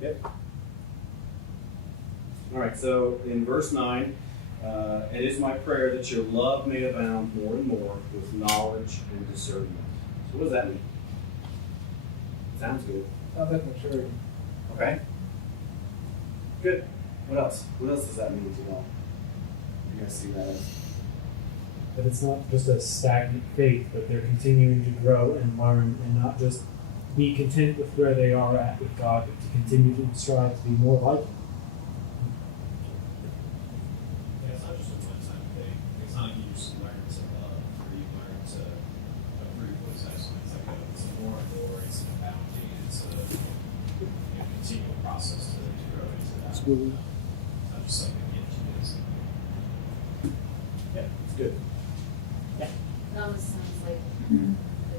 Yep. All right, so in verse 9, it is my prayer that your love may abound more and more with knowledge and discernment. So what does that mean? Sounds good. Sounds like maturity. Okay. Good. What else? What else does that mean to know? You guys see that? But it's not just a stagnant faith, but they're continuing to grow and learn and not just be content with where they are at with God, but to continue to strive to be more like Him. Yeah, it's not just a one-time thing. It's not like you just learn to love or you learn to approve what's excellent. It's a more and more, it's an abounding, it's a continual process to grow into that. Absolutely. It's not just something you get to do. Yeah, it's good. It almost sounds like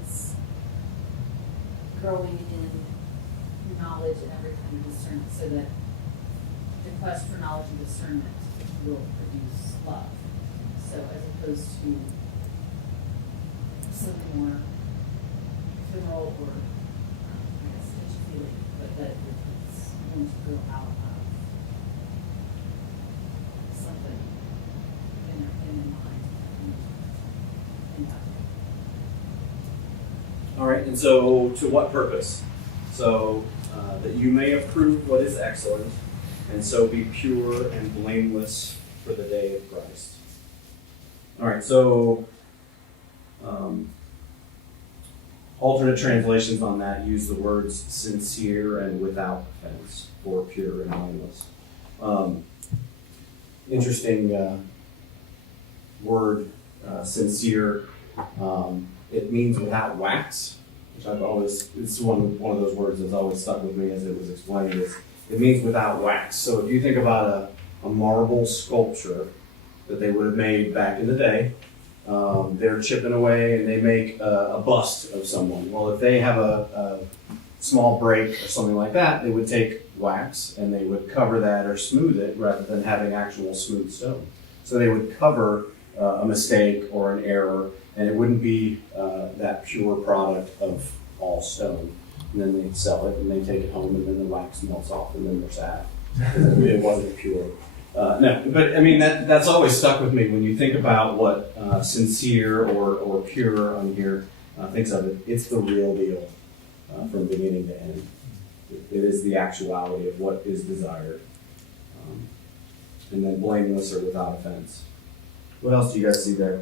it's growing in knowledge and every kind of discernment, so that the quest for knowledge and discernment will produce love. So as opposed to something more ephemeral or, I guess, touchy-feely, but that it's going to grow out of something in mind. All right, and so to what purpose? So that you may approve what is excellent, and so be pure and blameless for the day of Christ. All right, so alternate translations on that use the words sincere and without offense for pure and blameless. Interesting word, sincere. It means without wax, which I've always, it's one of those words that's always stuck with me as it was explained. It means without wax. So if you think about a marble sculpture that they would have made back in the day, they're chipping away and they make a bust of someone. Well, if they have a small break or something like that, they would take wax and they would cover that or smooth it rather than having actual smooth stone. So they would cover a mistake or an error, and it wouldn't be that pure product of all stone. And then they sell it and they take it home and then the wax melts off and then they're sad. It wasn't pure. No, but I mean, that's always stuck with me when you think about what sincere or pure on here thinks of it. It's the real deal from beginning to end. It is the actuality of what is desired. And then blameless or without offense. What else do you guys see there?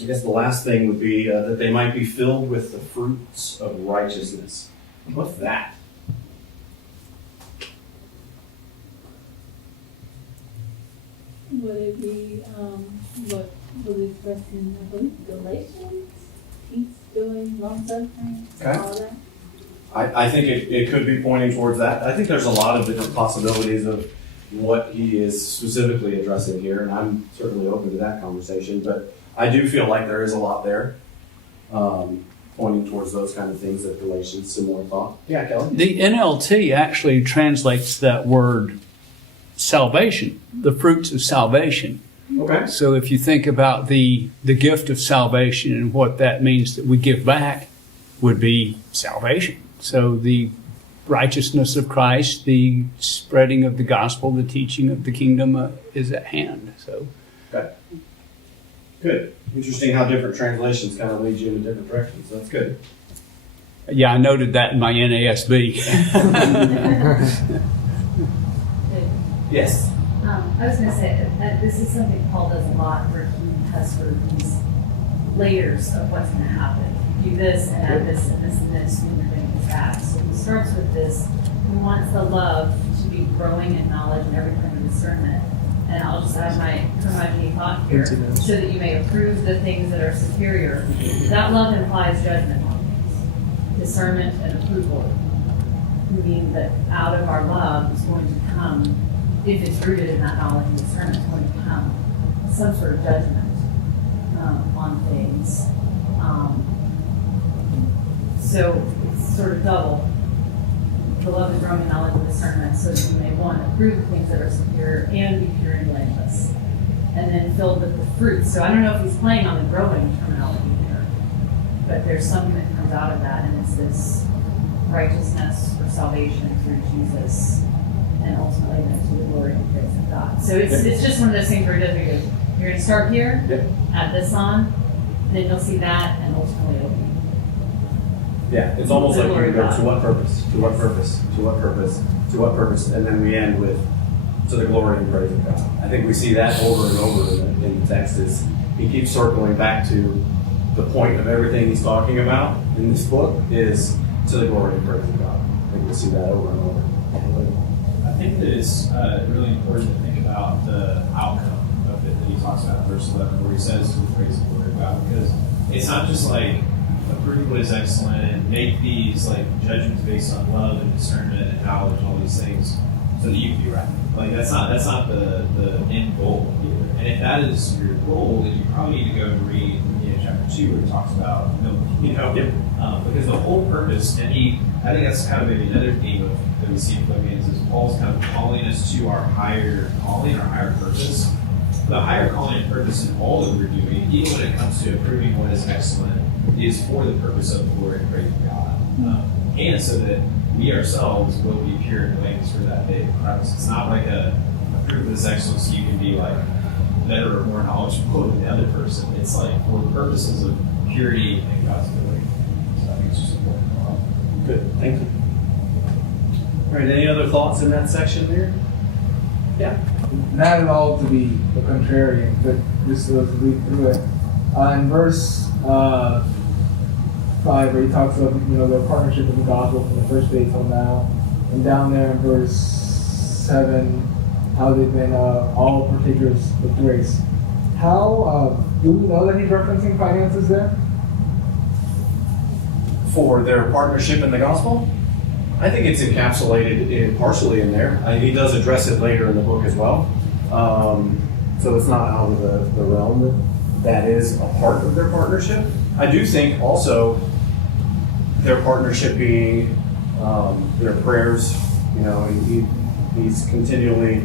I guess the last thing would be that they might be filled with the fruits of righteousness. What's that? Would it be what was expressed in, I believe, Galatians? Peace, joy, long-suffering, Okay. all that? I think it could be pointing towards that. I think there's a lot of different possibilities of what he is specifically addressing here, and I'm certainly open to that conversation, but I do feel like there is a lot there pointing towards those kind of things that Galatians, similar thought. Yeah, Kelly? The NLT actually translates that word salvation, the fruits of salvation. Okay. So if you think about the gift of salvation and what that means that we give back would be salvation. So the righteousness of Christ, the spreading of the gospel, the teaching of the kingdom is at hand. So. Okay. Good. Interesting how different translations kind of lead you in different directions. That's good. Yeah, I noted that in my NASB. Yes. I was going to say that this is something Paul does a lot, where he has sort of these layers of what's going to happen. You do this and add this and this and this when you're doing that. So he starts with this. He wants the love to be growing in knowledge and every kind of discernment. And I'll just add my Hermione thought here, so that you may approve the things that are superior. That love implies judgment on things, discernment and approval. Meaning that out of our love is going to come, if it's rooted in that knowledge and discernment, it's going to come some sort of judgment on things. So it's sort of double. The love is growing in knowledge and discernment, so that you may, one, approve the things that are superior and be pure and blameless. and then filled with the fruit. So I don't know if he's playing on the growing terminology there, but there's something that comes out of that, and it's this righteousness or salvation through Jesus, and ultimately then to the glory and praise of God. So it's just one of those things where it does, it goes, you're going to start here, add this on, then you'll see that, and ultimately it'll be. Yeah, it's almost The like glory you go of God. to what purpose, to what purpose, to what purpose, to what purpose, and then we end with to the glory and praise of God. I think we see that over and over in the text. Is he keeps circling back to the point of everything he's talking about in this book is to the glory and praise of God. I think we see that over and over. I think that it's really important to think about the outcome of it that he talks about in verse 11, where he says to the praise and glory of God, because it's not just like approve what is excellent, make these like judgments based on love and discernment and knowledge and all these things so that you can be right. Like that's not the end goal either. And if that is your goal, then you probably need to go and read chapter 2 where he talks about because the whole purpose, and I think that's kind of maybe another theme that we see in Philippians is Paul's kind of calling us to our higher calling, our higher purpose. The higher calling and purpose in all that we're doing, even when it comes to approving what is excellent, is for the purpose of the glory and praise of God. And so that we ourselves will be pure and blameless for that day of Christ. It's not like approve this excellence so you can be like better or more knowledgeable than the other person. It's like for the purposes of purity and God's glory. So I think it's just important. Good, thank you. All right, any other thoughts in that section there? Yeah. Not at all to be a contrarian, but just to read through it. In verse 5, where he talks about their partnership with the gospel from the first day till now, and down there in verse 7, how they've been all partakers of grace. How do we know that he's referencing finances there? For their partnership in the gospel? I think it's encapsulated partially in there. He does address it later in the book as well. So it's not out of the realm that is a part of their partnership. I do think also their partnership being their prayers, and he's continually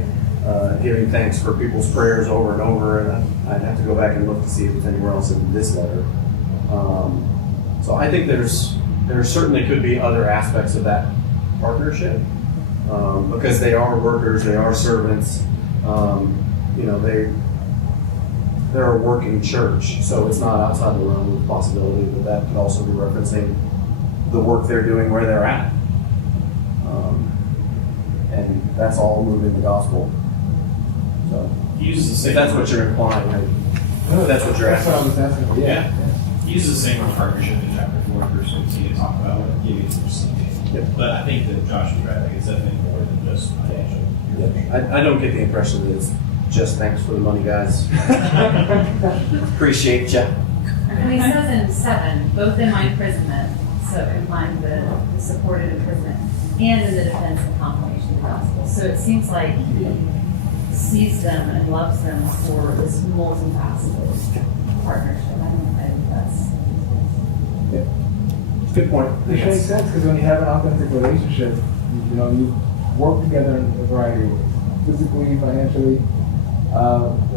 giving thanks for people's prayers over and over, and I'd have to go back and look to see if it's anywhere else in this letter. So I think there certainly could be other aspects of that partnership, because they are workers, they are servants, they're a working church, so it's not outside the realm of the possibility that could also be referencing the work they're doing where they're at. And that's all moving the gospel. So He uses the if same that's what you're implying, that's what you're That's what I asking. was asking for. Yeah. He uses the same word partnership in chapter 4, verse 15 to talk about like giving and receiving. Yep. But I think that Josh is right. Like it's definitely more than just financial. I don't get the impression that it's just thanks for the money, guys. Appreciate ya. And he says in 7, both in my imprisonment, so implying the supported imprisonment, and in the defense and confirmation of the gospel. So it seems like he sees them and loves them for this multifaceted partnership. I think that's. Good point. Which makes sense, because when you have an authentic relationship, you work together in a variety of ways. Physically, financially,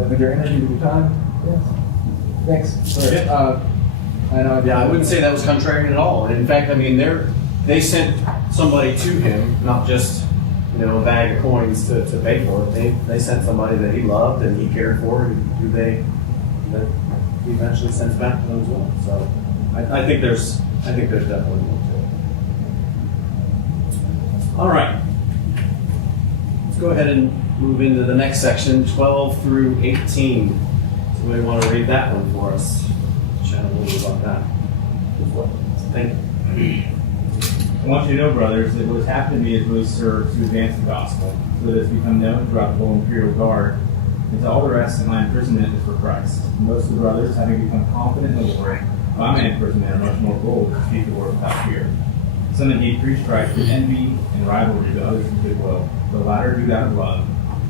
with your energy, with your time. Yes. Thanks. Yeah, I wouldn't say that was contrarian at all. And in fact, I mean, they sent somebody to him, not just a bag of coins to pay for it. They sent somebody that he loved and he cared for, and that he eventually sends back to them as well. So I think there's definitely more to it. All right, let's go ahead and move into the next section, 12 through 18. Somebody want to read that one for us? Chat a little bit about that. Thank you. I want you to know, brothers, that what has happened to me has really served to advance the gospel, so that it's become known throughout the whole imperial guard, and to all the rest that my imprisonment is for Christ. Most of the brothers, having become confident in the Lord, while my imprisonment are much more bold to speak the word without fear. Some indeed preach Christ with envy and rivalry, but others with goodwill. The latter do that of love,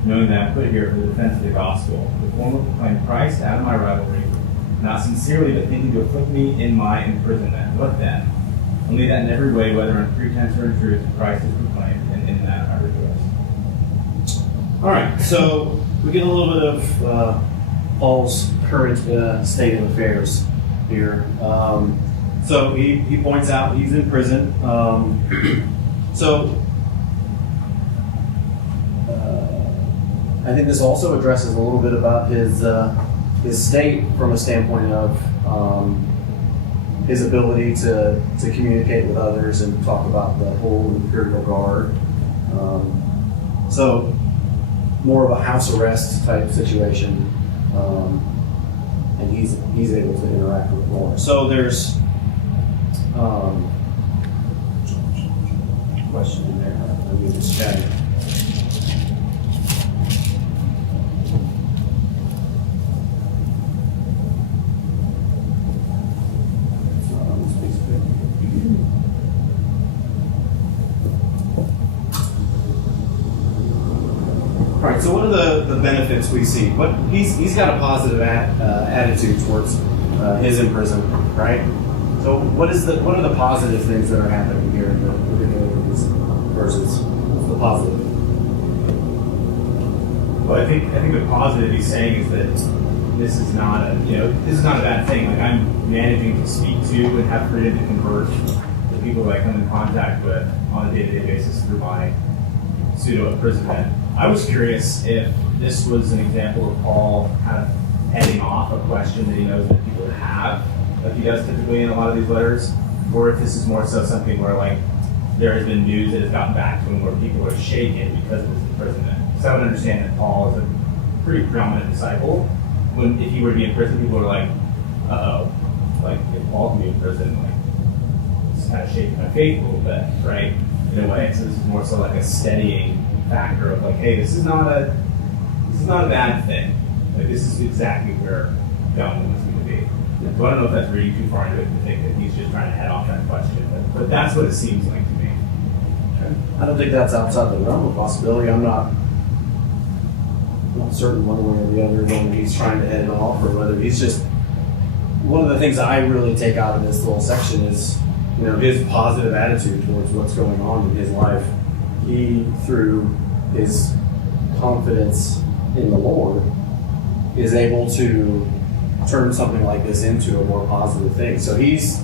knowing that I am put here for the defense of the gospel, the former proclaim Christ out of my rivalry, not sincerely, but thinking to afflict me in my imprisonment. What then? Only that in every way, whether in pretense or in truth, Christ is proclaimed, and in that I rejoice. All right, so we get a little bit of Paul's current state of affairs here. So he points out he's in prison. I think this also addresses a little bit about his state from a standpoint of his ability to communicate with others and talk about the whole Imperial Guard. So more of a house arrest type situation, and he's able to interact with more. So there's question in there. Let me just check. All right, so what are the benefits we see? He's got a positive attitude towards his imprisonment, right? So what are the positive things that are happening here in the beginning of these verses? What's the positive? Well, I think the positive he's saying is that this is not a bad thing. Like, I'm managing to speak to and have freedom to convert the people that I come in contact with on a day-to-day basis through my pseudo imprisonment. I was curious if this was an example of Paul kind of heading off a question that he knows that people have, like he does typically in a lot of these letters, or if this is more so something where like there has been news that has gotten back to him where people are shaken because of his imprisonment. So I would understand that Paul is a pretty prominent disciple. If he were to be in prison, people are like, uh-oh, like if Paul can be in prison, like it's kind of shaking my faith a little bit, right? In a way, so this is more so like a steadying factor of like, hey, this is not a bad thing. Like this is exactly where God wants me to be. So I don't know if that's reading too far into it to think that he's just trying to head off that question, but that's what it seems like to me. I don't think that's outside the realm of possibility. I'm not certain one way or the other whether he's trying to head it off or whether he's just. One of the things I really take out of this little section is, his positive attitude towards what's going on in his life. He, through his confidence in the Lord, is able to turn something like this into a more positive thing. So he's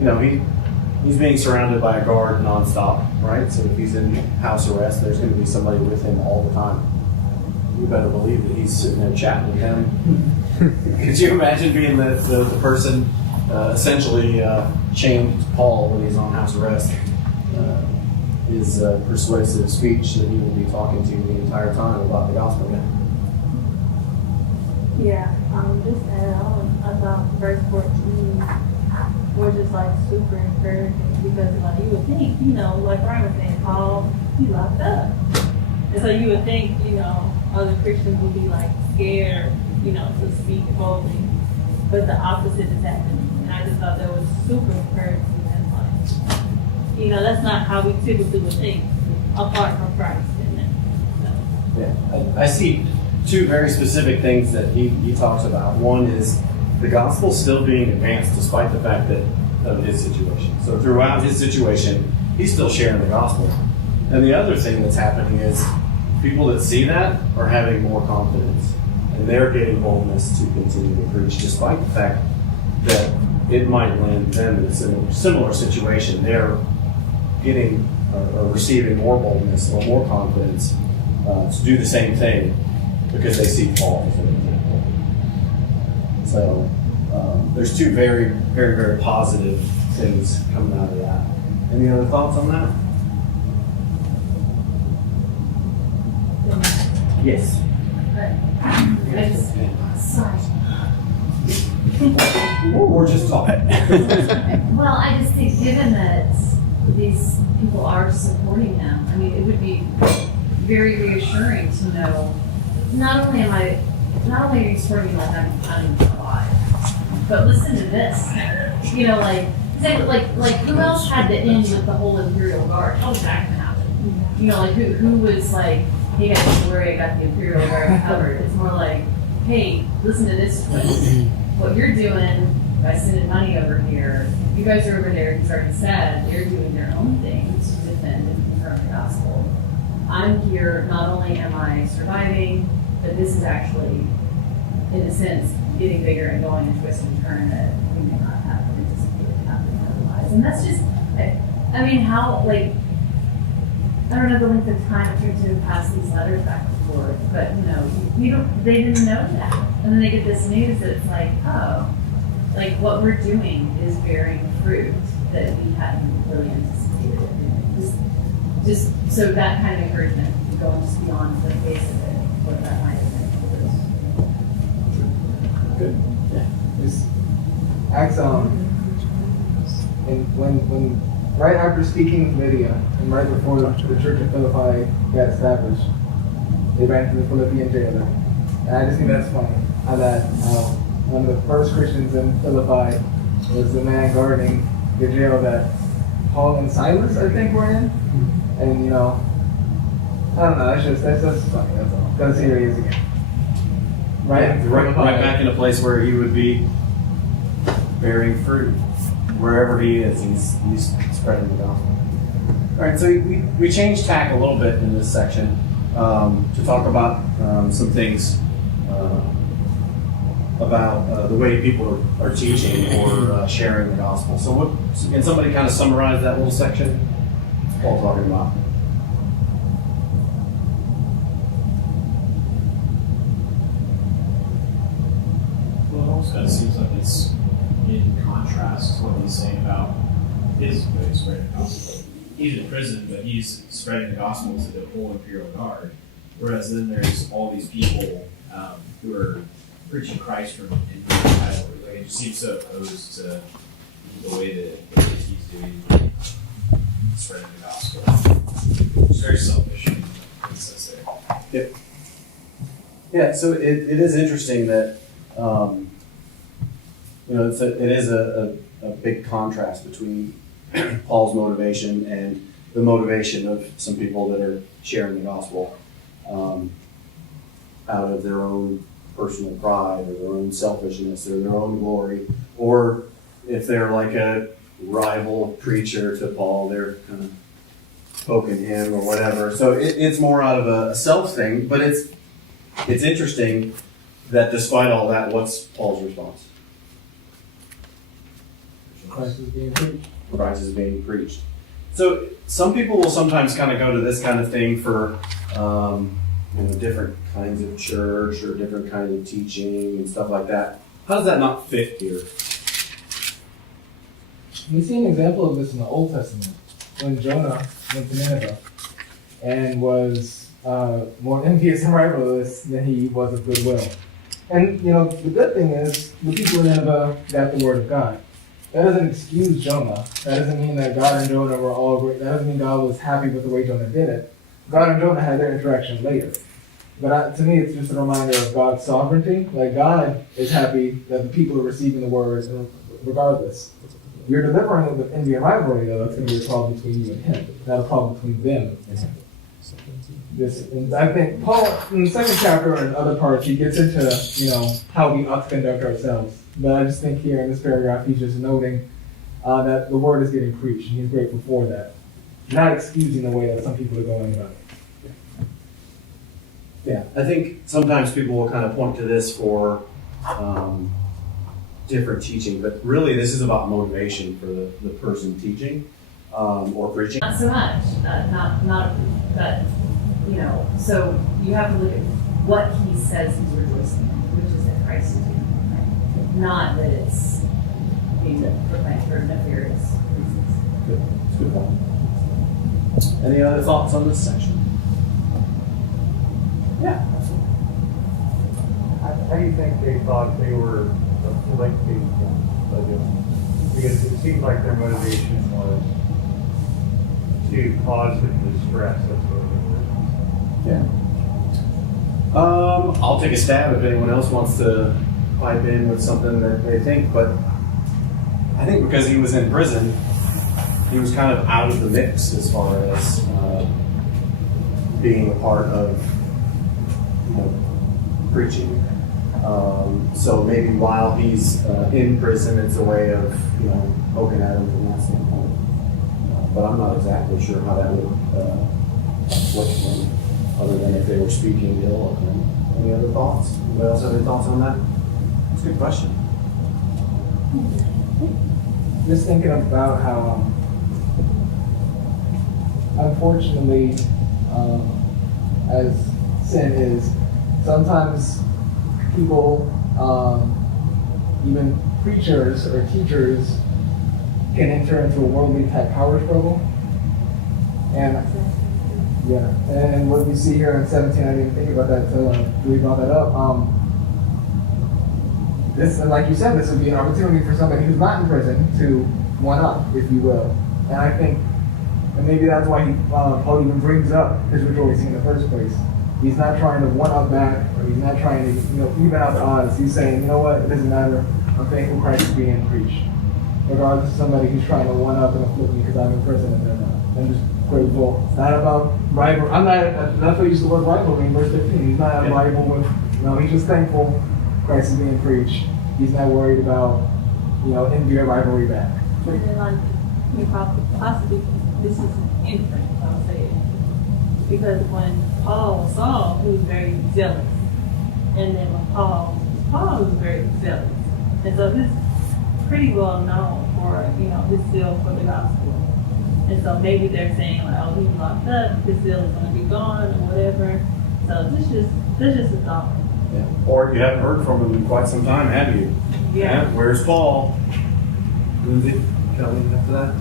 being surrounded by a guard nonstop, right? So if he's in house arrest, there's going to be somebody with him all the time. You better believe that he's sitting there chatting with him. Could you imagine being the person essentially chained to Paul when he's on house arrest? His persuasive speech that he will be talking to the entire time about the gospel. Yeah, just add on about verse 14, we're just like super encouraging because like you would think, like Brian was saying, Paul, he locked up. And so you would think, other Christians would be like scared, to speak boldly. But the opposite is happening. And I just thought that was super encouraging and like, that's not how we typically would think apart from Christ in that. So. Yeah, I see two very specific things that he talks about. One is the gospel still being advanced despite the fact that of his situation. So throughout his situation, he's still sharing the gospel. And the other thing that's happening is people that see that are having more confidence, and they're getting boldness to continue to preach, despite the fact that it might land them in a similar situation. They're getting or receiving more boldness or more confidence to do the same thing because they see Paul as an example. So there's two very, very, very positive things coming out of that. Any other thoughts on that? Yes. Sorry. We're just talking. Well, I just think given that these people are supporting him, I mean, it would be very reassuring to know not only are you supporting me like I'm alive, but listen to this. Like who else had to end with the whole Imperial Guard? How was that gonna happen? Who was like, hey guys, don't worry, I got the Imperial Guard covered. It's more like, hey, listen to this twist. What you're doing by sending money over here, you guys are over there, he's already said, they're doing their own thing to defend and confirm the gospel. I'm here, not only am I surviving, but this is actually in a sense, getting bigger and going a twist and turn that we may not have anticipated happening otherwise. And that's just, I mean, how, like, I don't know the length of time it took to pass these letters back and forth, but they didn't know that. And then they get this news that it's like, oh, like what we're doing is bearing fruit that we hadn't really anticipated. Just so that kind of encouragement going just beyond the face of it, what that might have been for this. This Acts and when right after speaking to Lydia and right before the church of Philippi got established, they ran into the Philippian jailer. And I just think that's funny. How one of the first Christians in Philippi was the man guarding the jail that Paul and Silas, I think, were in. And I don't know, that's funny, that's all. Because here he is again. Right back in a place where he would be bearing fruit. Wherever he is, he's spreading the gospel. All right, so we changed tack a little bit in this section to talk about some things about the way people are teaching or sharing the gospel. So can somebody kind of summarize that little section? What's Paul talking about? Well, it almost kind of seems like it's in contrast to what he's saying about his way of spreading the gospel. He's in prison, but he's spreading the gospel to the whole imperial guard. Whereas then there's all these people who are preaching Christ from in the title. Like, it just seems so opposed to the way that he's doing spreading the gospel. It's very selfish in the sense there. Yeah, so it is interesting that it is a big contrast between Paul's motivation and the motivation of some people that are sharing the gospel out of their own personal pride or their own selfishness or their own glory, or if they're like a rival preacher to Paul, they're kind of poking him or whatever. So it's more out of a self thing, but it's interesting that despite all that, what's Paul's response? Christ is being preached. Christ is being preached. So some people will sometimes kind of go to this kind of thing for different kinds of church or different kinds of teaching and stuff like that. How does that not fit here? We see an example of this in the Old Testament when Jonah went to Nineveh and was more envious and rivalrous than he was of goodwill. And the good thing is the people in Nineveh got the word of God. That doesn't excuse Jonah. That doesn't mean that God and Jonah were all great. That doesn't mean God was happy with the way Jonah did it. God and Jonah had their interaction later. But to me, it's just a reminder of God's sovereignty. Like, God is happy that the people are receiving the word regardless. You're delivering it with envy and rivalry, though, that's going to be a problem between you and him, not a problem between them and him. And I think Paul, in the second chapter and other parts, he gets into, how we ought to conduct ourselves. But I just think here in this paragraph, he's just noting that the word is getting preached, and he's grateful for that. Not excusing the way that some people are going about it. Yeah, I think sometimes people will kind of point to this for different teaching, but really this is about motivation for the person teaching or preaching. Not so much, but so you have to look at what he says he's rejoicing in, which is that Christ is doing, right? Not that it's being proclaimed for nefarious reasons. Good. That's a good point. Any other thoughts on this section? Yeah. How do you think they thought they were afflicting him? Because it seems like their motivation was to cause him distress. That's what it was. Yeah. I'll take a stab if anyone else wants to pipe in with something that they think, but I think because he was in prison, he was kind of out of the mix as far as being a part of preaching. So maybe while he's in prison, it's a way of poking at him from that standpoint. But I'm not exactly sure how that would afflict him, other than if they were speaking ill of him. Any other thoughts? thoughts? Anybody else have any thoughts on that? It's a good question. Just thinking about how, unfortunately, as sin is, sometimes people, even preachers or teachers, can enter into a worldly type power struggle. And yeah, and what we see here in 17, I didn't think about that until we brought that up. This, and like you said, this would be an opportunity for somebody who's not in prison to one up, if you will. And I think, and maybe that's why Paul even brings up his rejoicing in the first place. He's not trying to one up back, or he's not trying to, even out the odds. He's saying, you know what, it doesn't matter. I'm thankful Christ is being preached. Regardless of somebody who's trying to one up and flip me because I'm in prison and they're not. I'm just grateful. It's not about rival. That's what he used the word rivalry in verse 15. He's not a rival with, he's just thankful Christ is being preached. He's not worried about, envy or rivalry back. And then possibly this is inference, I'll say it. Because when Paul was Saul, he was very zealous. And then when Paul was very zealous. And so this is pretty well known for, his zeal for the gospel. And so maybe they're saying like, oh, he's locked up, his zeal is going to be gone or whatever. So this just a thought. Yeah. Or you haven't heard from him in quite some time, have you? Yeah. Where's Paul? Lindsay, Kelly, after that?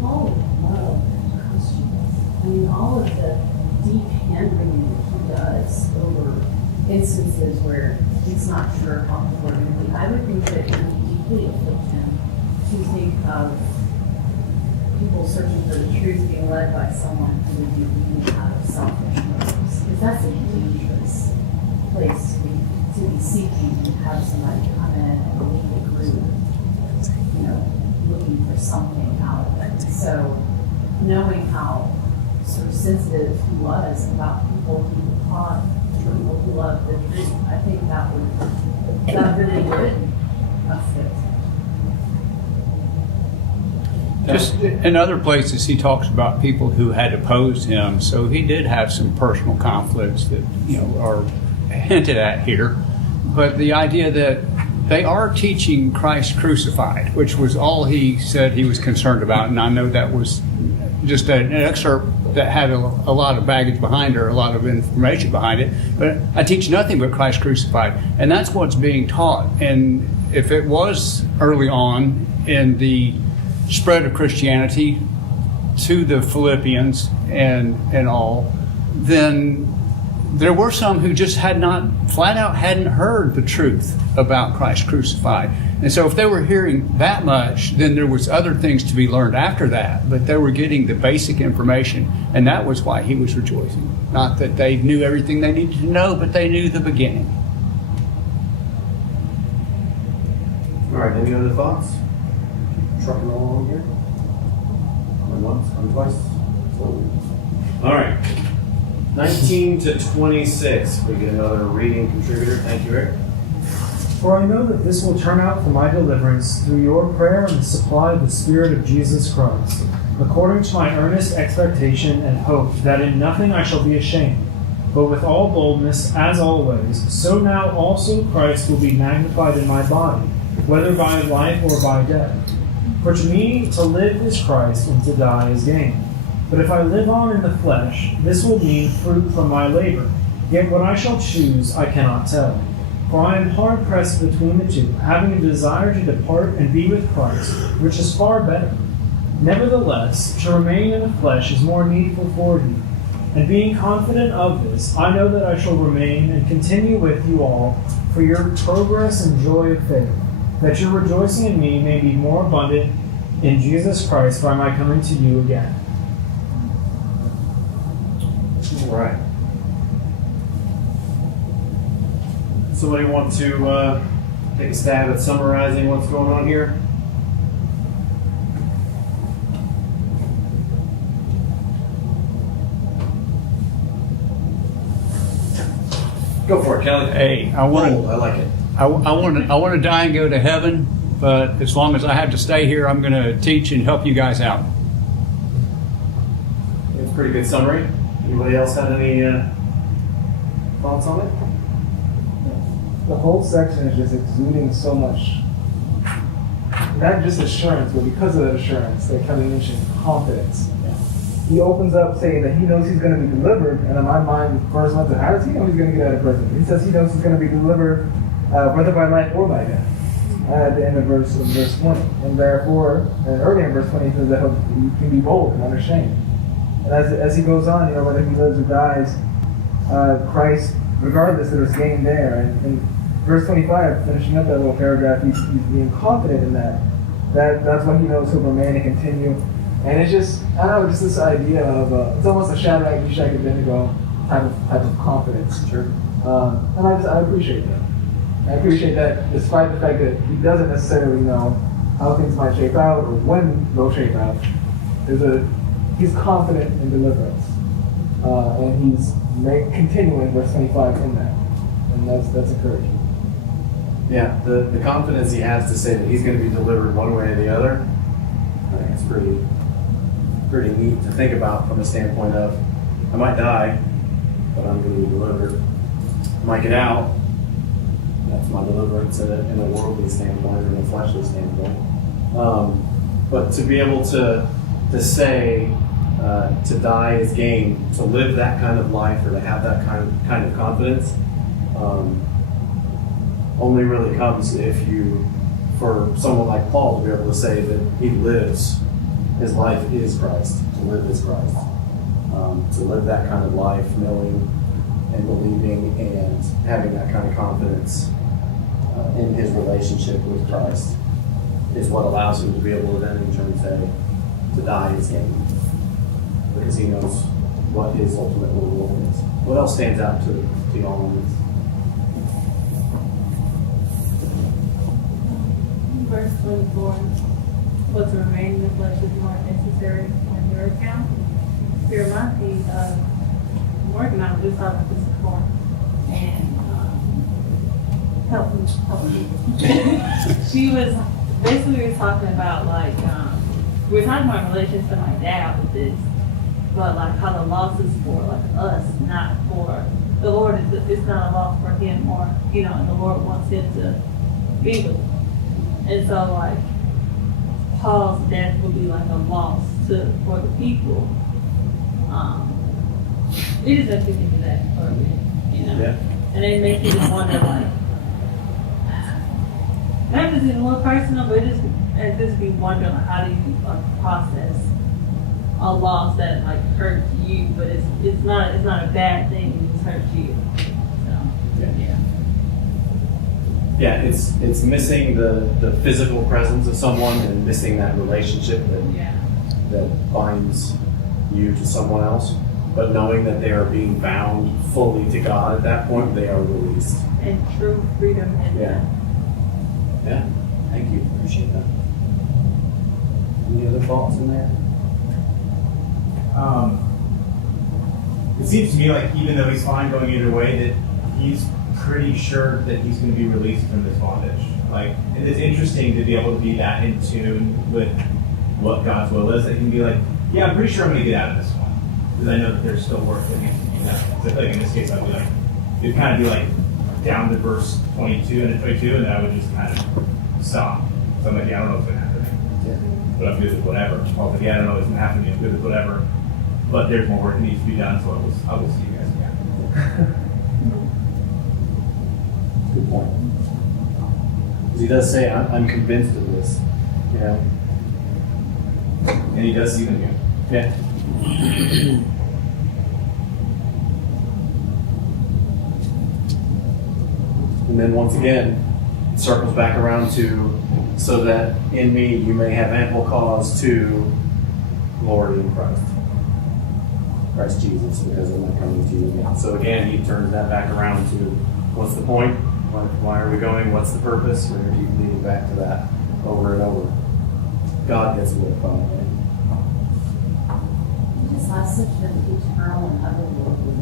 Paul loved Christians. I mean, all of the deep hand-wringing that he does over instances where he's not sure how people are going to be. I would think that it would deeply afflict him to think of people searching for the truth being led by someone who would be leading out of selfish motives. Because that's a dangerous place to be seeking and have somebody come in and lead a group, looking for something out of it. So knowing how sort of sensitive he was about people who taught, people who loved the truth, I think that really would affect him. Just in other places, he talks about people who had opposed him. So he did have some personal conflicts that are hinted at here. But the idea that they are teaching Christ crucified, which was all he said he was concerned about, and I know that was just an excerpt that had a lot of baggage behind it, or a lot of information behind it. But I teach nothing but Christ crucified, and that's what's being taught. And if it was early on in the spread of Christianity to the Philippians and all, then there were some who just flat out hadn't heard the truth about Christ crucified. And so if they were hearing that much, then there was other things to be learned after that, but they were getting the basic information, and that was why he was rejoicing. Not that they knew everything they needed to know, but they knew the beginning. All right, any other thoughts? Trucking along here? Going once, going twice? All right. 19 to 26. We get another reading contributor. Thank you, Eric. For I know that this will turn out for my deliverance through your prayer and the supply of the Spirit of Jesus Christ, according to my earnest expectation and hope that in nothing I shall be ashamed, but with all boldness, as always, so now also Christ will be magnified in my body, whether by life or by death. For to me to live is Christ, and to die is gain. But if I live on in the flesh, this will mean fruit from my labor. Yet what I shall choose I cannot tell. For I am hard pressed between the two, having a desire to depart and be with Christ, which is far better. Nevertheless, to remain in the flesh is more needful for you. And being confident of this, I know that I shall remain and continue with you all for your progress and joy of faith, that your rejoicing in me may be more abundant in Jesus Christ by my coming to you again. All right. Somebody want to take a stab at summarizing what's going on here? Go for it, Kelly. Hey, I like it. I want to die and go to heaven, but as long as I have to stay here, I'm going to teach and help you guys out. It's a pretty good summary. Anybody else have any thoughts on it? the whole section is just exuding so much, not just assurance, but because of that assurance, like Kelly mentioned, confidence. He opens up saying that he knows he's going to be delivered, and in my mind, first went to how does he know he's going to get out of prison? He says he knows he's going to be delivered, whether by life or by death. At the end of verse 20, and therefore, and earlier in verse 20, he says that he can be bold and unashamed. And as he goes on, whether he lives or dies, Christ, regardless, there's gain there. And verse 25, finishing up that little paragraph, he's being confident in that. That's what he knows he'll remain and continue. And it's just, I don't know, just this idea of, it's almost a Shadrach, Meshach, and Abednego type of confidence. Sure. And I appreciate that. I appreciate that despite the fact that he doesn't necessarily know how things might shape out or when they'll shape out. He's confident in deliverance. And he's continuing verse 25 in that. And that's encouraging. Yeah, the confidence he has to say that he's going to be delivered one way or the other, I think it's pretty neat to think about from a standpoint of, I might die, but I'm going to be delivered. I might get out, that's my deliverance in a worldly standpoint or in a fleshly standpoint. But to be able to say, to die is gain, to live that kind of life or to have that kind of confidence, only really comes if you, for someone like Paul to be able to say that he lives, his life is Christ, to live is Christ. To live that kind of life, knowing and believing and having that kind of confidence in his relationship with Christ is what allows him to be able to then in turn say, to die is gain. Because he knows what his ultimate reward is. What else stands out to y'all on this? Verse 24, but to remain in the flesh is more necessary on your account. It reminds me of working out this out of this before, and help me. She was basically we were talking about like we were talking about relations to my dad with this, but like how the loss is for like us, not for the Lord. It's not a loss for him, or and the Lord wants him to be with him. And so like Paul's death would be like a loss for the people. It just makes me think of that for a minute, Yeah. And it makes me just wonder like, not just in more personal, but it just be wondering like, how do you like process a loss that like hurts you, but it's not a bad thing, it just hurts you. So yeah. Yeah, it's missing the physical presence of someone and missing that relationship that binds you to someone else. But knowing that they are being bound fully to God at that point, they are released. And true freedom and Yeah. Yeah. Thank you. Appreciate that. Any other thoughts in there? It seems to me like even though he's fine going either way, that he's pretty sure that he's going to be released from this bondage. Like, and it's interesting to be able to be that in tune with what God's will is, that he can be like, yeah, I'm pretty sure I'm going to get out of this one. Because I know that there's still work that needs to be done. So I think in this case, I'd be like, it'd kind of be like down to verse 22 and 22, and then I would just kind of stop. So I'm like, yeah, I don't know what's going to happen. Yeah. But I'm good with whatever. I was like, yeah, I don't know what's going to happen to me. I'm good with whatever. But there's more work that needs to be done, so I will see you guys again. Good point. Because he does say, I'm convinced of this. And he does see them again. Yeah. And then once again, it circles back around to, so that in me you may have ample cause to glory in Christ Jesus, because I'm not coming to you again. So again, he turns that back around to, what's the point? Why are we going? What's the purpose? We're going to keep leading back to that over and over. God gets glorified, right? He just has such an eternal and otherworldly,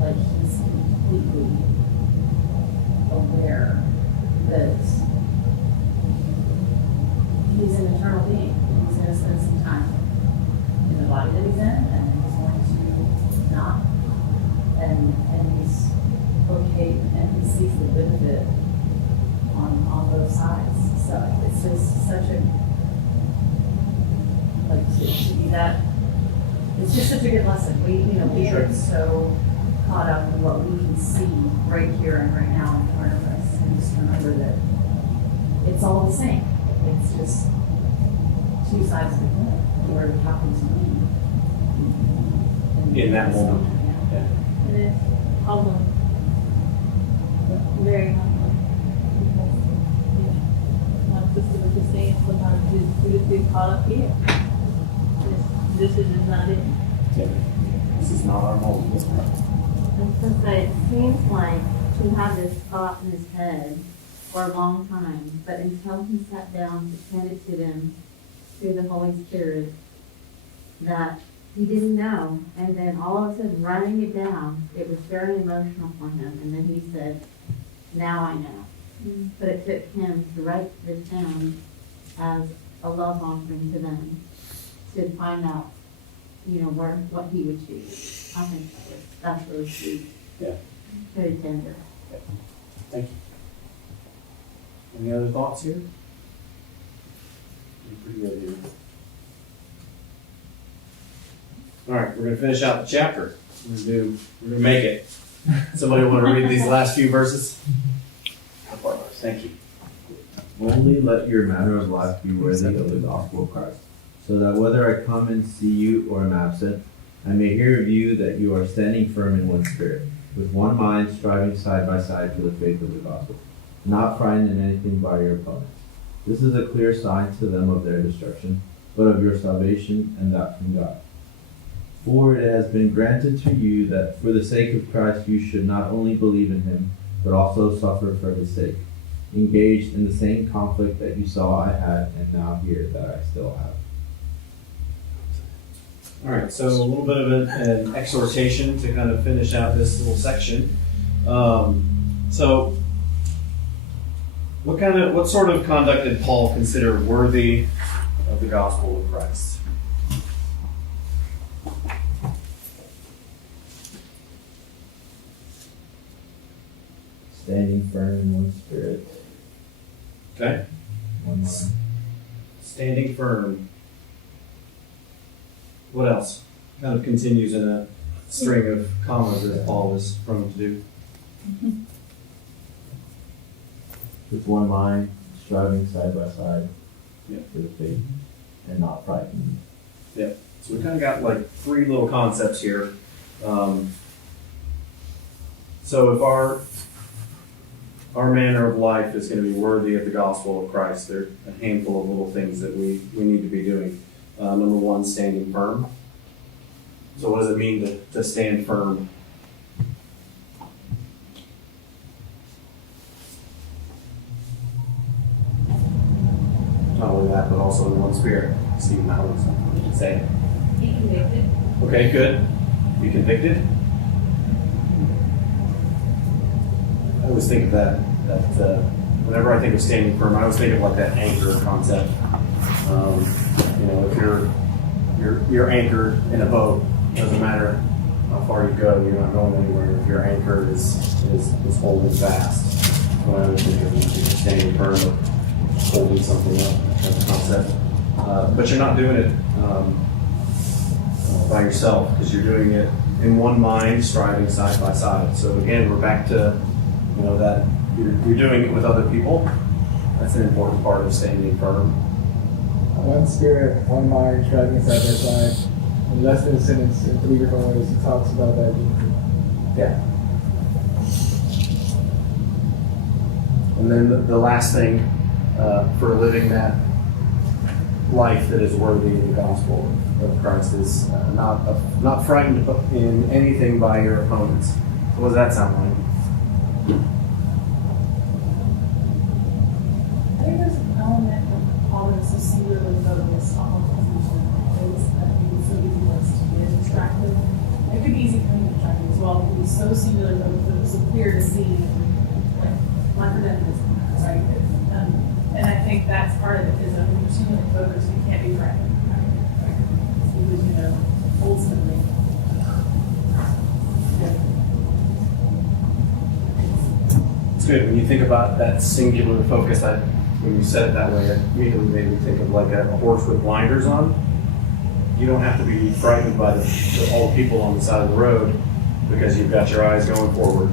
like he's completely aware that he's an eternal being. He's going to spend some time in the body that he's in, and he's going to not. And he's okay, and he's sees the benefit on both sides. So it's just such a, like, to be that, it's just such a good lesson. We get so caught up in what we can see right here and right now in front of us, and just remember that it's all the same. It's just two sides of the coin, where it happens to be. In that moment. Yeah. And it's humbling. Very humbling. Because, my sister was just saying, sometimes we just get caught up here. This is just not it. This is not our moment. And since it seems like he had this thought in his head for a long time, but until he sat down to tend it to them through the Holy Spirit, that he didn't know. And then all of a sudden, writing it down, it was very emotional for him. And then he said, now I know. But it took him to write this down as a love offering to them, to find out, what he would choose. I think that's really sweet. Yeah. Very tender. Thank you. Any other thoughts here? Pretty good here. All right, we're gonna finish out the chapter. We're gonna make it. Somebody want to read these last few verses? Thank you. Only let your manner of life be worthy of the gospel of Christ, so that whether I come and see you or am absent, I may hear of you that you are standing firm in one spirit, with one mind, striving side by side for the faith of the gospel, not frightened in anything by your opponents. This is a clear sign to them of their destruction, but of your salvation, and that from God. For it has been granted to you that for the sake of Christ you should not only believe in him, but also suffer for his sake, engaged in the same conflict that you saw I had and now hear that I still have. All right, so a little bit of an exhortation to kind of finish out this little section. So, what sort of conduct did Paul consider worthy of the gospel of Christ? Standing firm in one spirit, Okay, one mind. standing firm. What else? Kind of continues in a string of commas as Paul is prone to do. With one mind, striving side by side Yep. for the faith, and not frightened. So we kind of got like three little concepts here. So if our manner of life is going to be worthy of the gospel of Christ, there are a handful of little things that we need to be doing. Number one, standing firm. So what does it mean to stand firm? Not only that, but also in one spirit. Stephen Howard, something you can say. Be convicted. Okay, good. Be convicted. I always think of that whenever I think of standing firm, I always think of like that anchor concept. If you're anchored in a boat, doesn't matter how far you go, you're not going anywhere if your anchor is holding fast. So I always think of standing firm, of holding something up, that's a concept. But you're not doing it by yourself, because you're doing it in one mind, striving side by side. So again, we're back to that you're doing it with other people. That's an important part of standing firm. One spirit, one mind, striving side by side. In less than a sentence, in 3 different ways, he talks about that. Yeah. And then the last thing for living that life that is worthy of the gospel of Christ is not frightened in anything by your opponents. So what does that sound like? I think there's an element of Paul that's so singularly focused on one position. It's so easy for us to get distracted. It could be easy for me to distract as well, but he's so singularly focused that it's so clear to see, like, my credentials, right? And I think that's part of it, is that when you're singularly focused, you can't be frightened. Because, ultimately, It's good. When you think about that singular focus, when you said it that way, it immediately made me think of like a horse with blinders on. You don't have to be frightened by all the people on the side of the road because you've got your eyes going forward.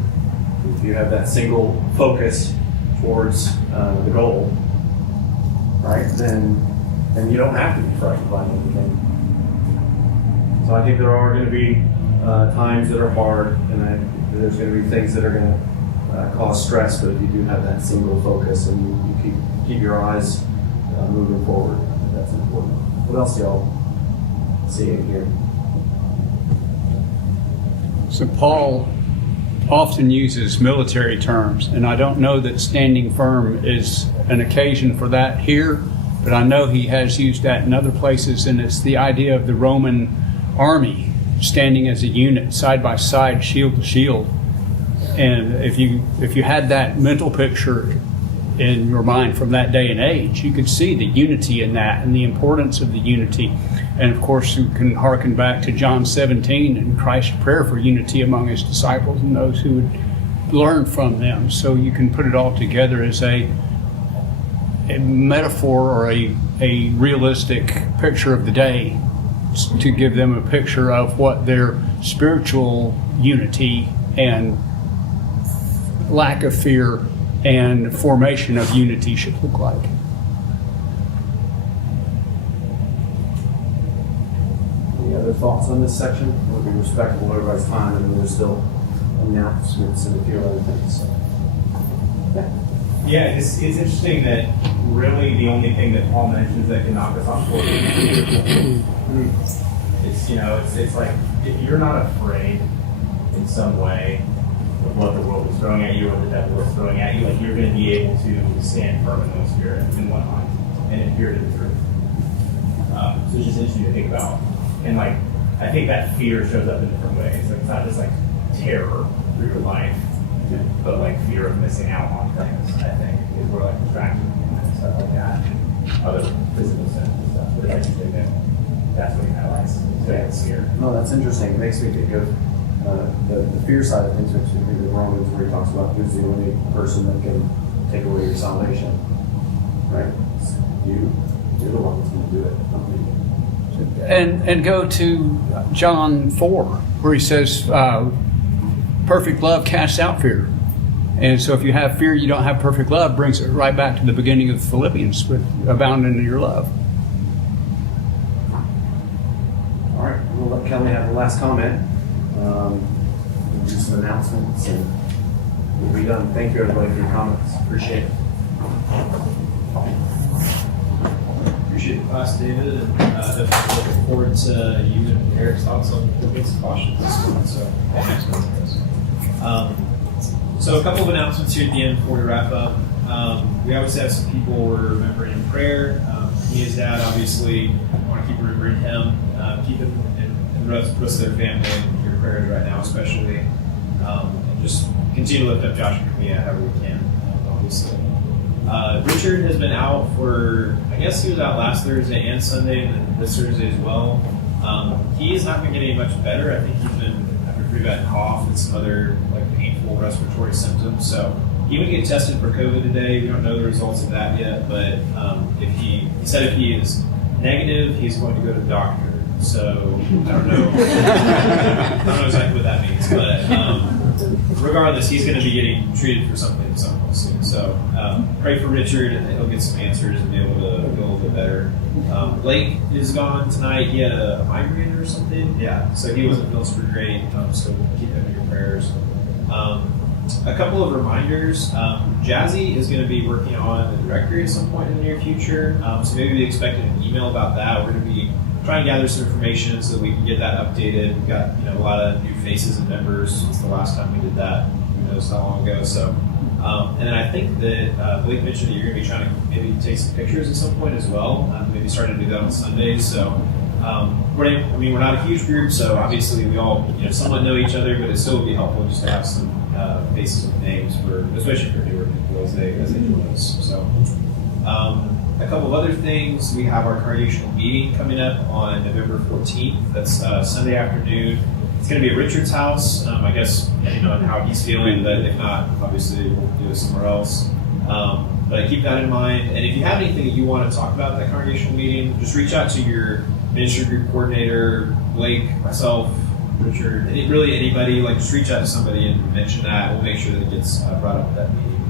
If you have that single focus towards the goal, right, then you don't have to be frightened by anything. So I think there are going to be times that are hard, and there's going to be things that are going to cause stress, but if you do have that single focus and you keep your eyes moving forward, I think that's important. What else do y'all see in here? So Paul often uses military terms, and I don't know that standing firm is an occasion for that here, but I know he has used that in other places, and it's the idea of the Roman army standing as a unit, side by side, shield to shield. And if you had that mental picture in your mind from that day and age, you could see the unity in that and the importance of the unity. And of course, you can hearken back to John 17 and Christ's prayer for unity among his disciples and those who would learn from them. So you can put it all together as a metaphor or a realistic picture of the day to give them a picture of what their spiritual unity and lack of fear and formation of unity should look like. Any other thoughts on this section? We'll be respectful of everybody's time, and there's still announcements and a few other things. So. Yeah, it's interesting that really the only thing that Paul mentions that can knock us off course is it's like if you're not afraid in some way of what the world is throwing at you or the devil is throwing at you, like you're going to be able to stand firm in one spirit, in one mind, and adhere to the truth. So it's just interesting to think about. And like, I think that fear shows up in different ways. Like, it's not just like terror through your life, but like fear of missing out on things, I think, is where like distraction and stuff like that, and other physical sins and stuff. But it's interesting that that's what he highlights. That's fear. No, that's interesting. It makes me think of the fear side of things, which would be the Romans, where he talks about who's the only person that can take away your salvation. Right? It's you're the one that's going to do it, not me. And go to John 4, where he says, perfect love casts out fear. And so if you have fear, you don't have perfect love, brings it right back to the beginning of Philippians with abounding in your love. All right, we'll let Kelly have the last comment. We'll do some announcements and we'll be done. Thank you, everybody, for your comments. Appreciate it. Appreciate the class, David, and definitely looking forward to you and Eric's thoughts on the bits of caution this one. So, thanks for this. So a couple of announcements here at the end before we wrap up. We obviously have some people we're remembering in prayer. Me, his dad, obviously, want to keep remembering him. Keep him and the rest of their family in your prayers right now, especially. And just continue to lift up Josh and Camilla however we can, obviously. Richard has been out for, I guess he was out last Thursday and Sunday, and then this Thursday as well. He has not been getting much better. I think he's been having a pretty bad cough and some other like painful respiratory symptoms. So he would get tested for COVID today. We don't know the results of that yet, but he said if he is negative, he's going to go to the doctor. So I don't know. I don't know exactly what that means, but regardless, he's going to be getting treated for something sometime soon. So pray for Richard, and he'll get some answers and be able to feel a little bit better. Blake is gone tonight. He had a migraine or something. Yeah, so he wasn't feeling super great. So keep him in your prayers. A couple of reminders. Jazzy is going to be working on the directory at some point in the near future. So maybe we expected an email about that. We're going to be trying to gather some information so that we can get that updated. We've got a lot of new faces and members since the last time we did that. Who knows how long ago? So, and then I think that Blake mentioned that you're going to be trying to maybe take some pictures at some point as well. Maybe starting to do that on Sundays. So, we're not a huge group, so obviously we all somewhat know each other, but it still would be helpful just to have some faces with names especially for newer people as they join us. So. A couple of other things. We have our congregational meeting coming up on November 14th. That's Sunday afternoon It's going to be at Richard's house. I guess, and how he's feeling, but if not, obviously we'll do it somewhere else. But keep that in mind. And if you have anything that you want to talk about at that congregational meeting, just reach out to your ministry group coordinator, Blake, myself, Richard, really anybody. Like, just reach out to somebody and mention that. We'll make sure that it gets brought up at that meeting.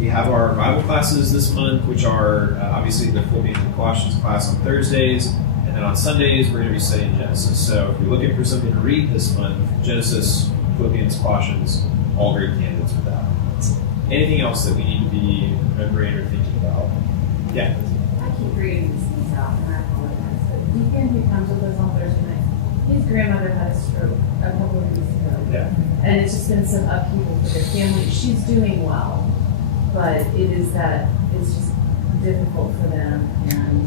We have our Bible classes this month, which are obviously the Philippians and Colossians class on Thursdays, and then on Sundays we're going to be studying Genesis. So if you're looking for something to read this month, Genesis, Philippians, Colossians, all great candidates for that. Anything else that we need to be remembering or thinking about? Yeah. I keep reading these things out, and I apologize, but Deacon who comes with us on Thursday night, his grandmother had a stroke a couple of weeks ago. Yeah. And it's just been some upheaval for their family. She's doing well, but it is that it's just difficult for them. And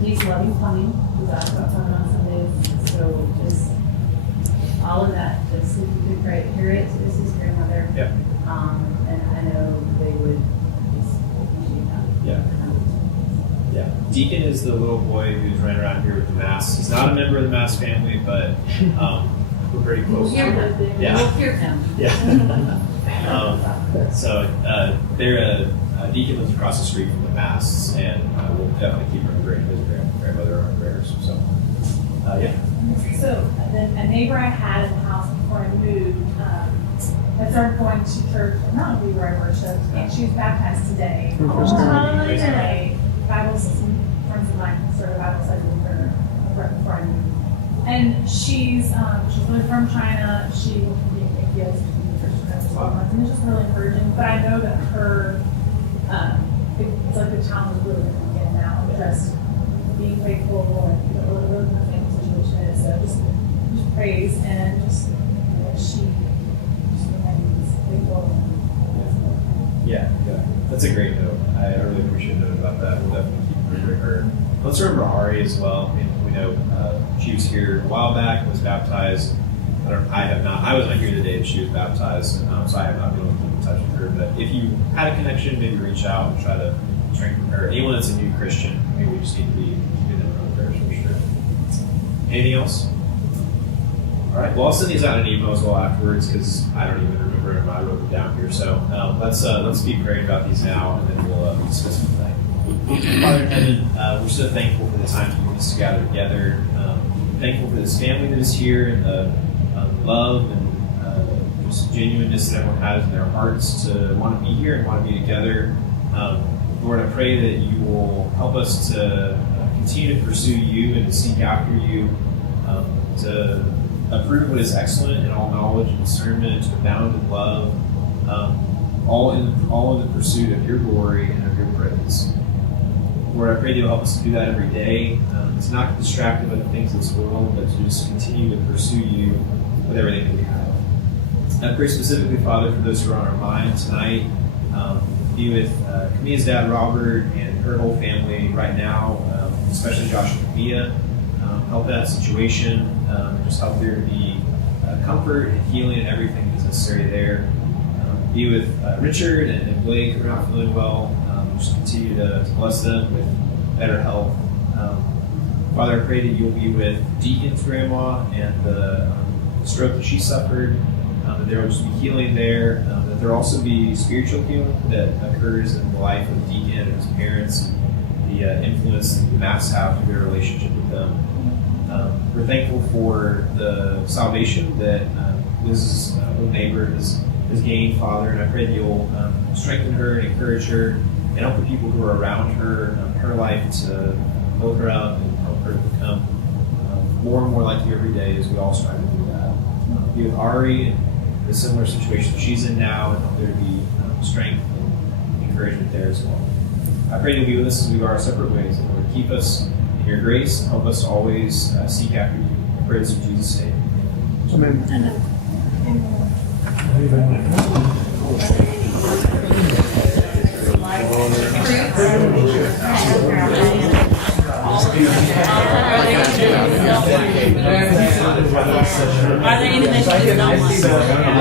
he's loving coming. He's asked about coming on Sundays. So just all of that, just if you could pray, hear it. This is his grandmother. Yeah. And I know they would just appreciate that. Yeah. Yeah. Deacon is the little boy who's running around here with the mask. He's not a member of the mask family, but we're pretty close. We'll hear him. Yeah. We'll hear him. Yeah. They're Deacon lives across the street from the masks, and we'll definitely keep remembering his grandmother in our prayers. So, yeah. So a neighbor I had in the house before I moved had started going to church, not really where I worshiped, and she was baptized today. Today, some friends of mine started a Bible study with her right before I moved. And she's really from China. She will be a gift to the Christian for 12 months, and it's just really encouraging. But I know that her, it's like the challenge is really going to begin now, just being faithful and really the same situation is. So just praise and just she just remains faithful. Yeah, that's a great note. I really appreciate it about that. We'll definitely keep remembering her. Let's remember Ari as well. I mean, we know she was here a while back, was baptized. I was not here the day that she was baptized, so I have not been able to keep in touch with her. But if you had a connection, maybe reach out and try to strengthen her. Anyone that's a new Christian, maybe we just need to be keeping them in our prayers for sure. Anything else? All right. Well, I'll send these out in an email as well afterwards because I don't even remember them. I wrote them down here. So let's be praying about these now, and then we'll discuss them tonight. Father in heaven, we're so thankful for the time to give us to gather together. Thankful for this family that is here and the love and just genuineness that everyone has in their hearts to want to be here and want to be together. Lord, I pray that you will help us to continue to pursue you and to seek after you, to approve what is excellent in all knowledge and discernment, to abound in love, all in the pursuit of your glory and of your praise. Lord, I pray that you'll help us to do that every day, to not get distracted by the things of this world, but to just continue to pursue you with everything that we have. I pray specifically, Father, for those who are on our mind tonight. Be with Camilla's dad, Robert, and her whole family right now, especially Josh and Camilla. Help that situation, just help there to be comfort and healing and everything that's necessary there. Be with Richard and Blake, who are not feeling well. Just continue to bless them with better health. Father, I pray that you'll be with Deacon's grandma and the stroke that she suffered, that there will just be healing there, that there will also be spiritual healing that occurs in the life of Deacon and his parents, and the influence that the Matts have through their relationship with them. We're thankful for the salvation that Liz's old neighbor has gained, Father, and I pray that you'll strengthen her and encourage her and help the people who are around her, her life, to hold her up and help her become more and more like you every day as we all strive to do that. Be with Ari and the similar situation she's in now, and help there to be strength and encouragement there as well. I pray you'll be with us as we go our separate ways, and Lord, keep us in your grace and help us always seek after you. I pray this in Jesus' name. Amen. Are there any that you don't like?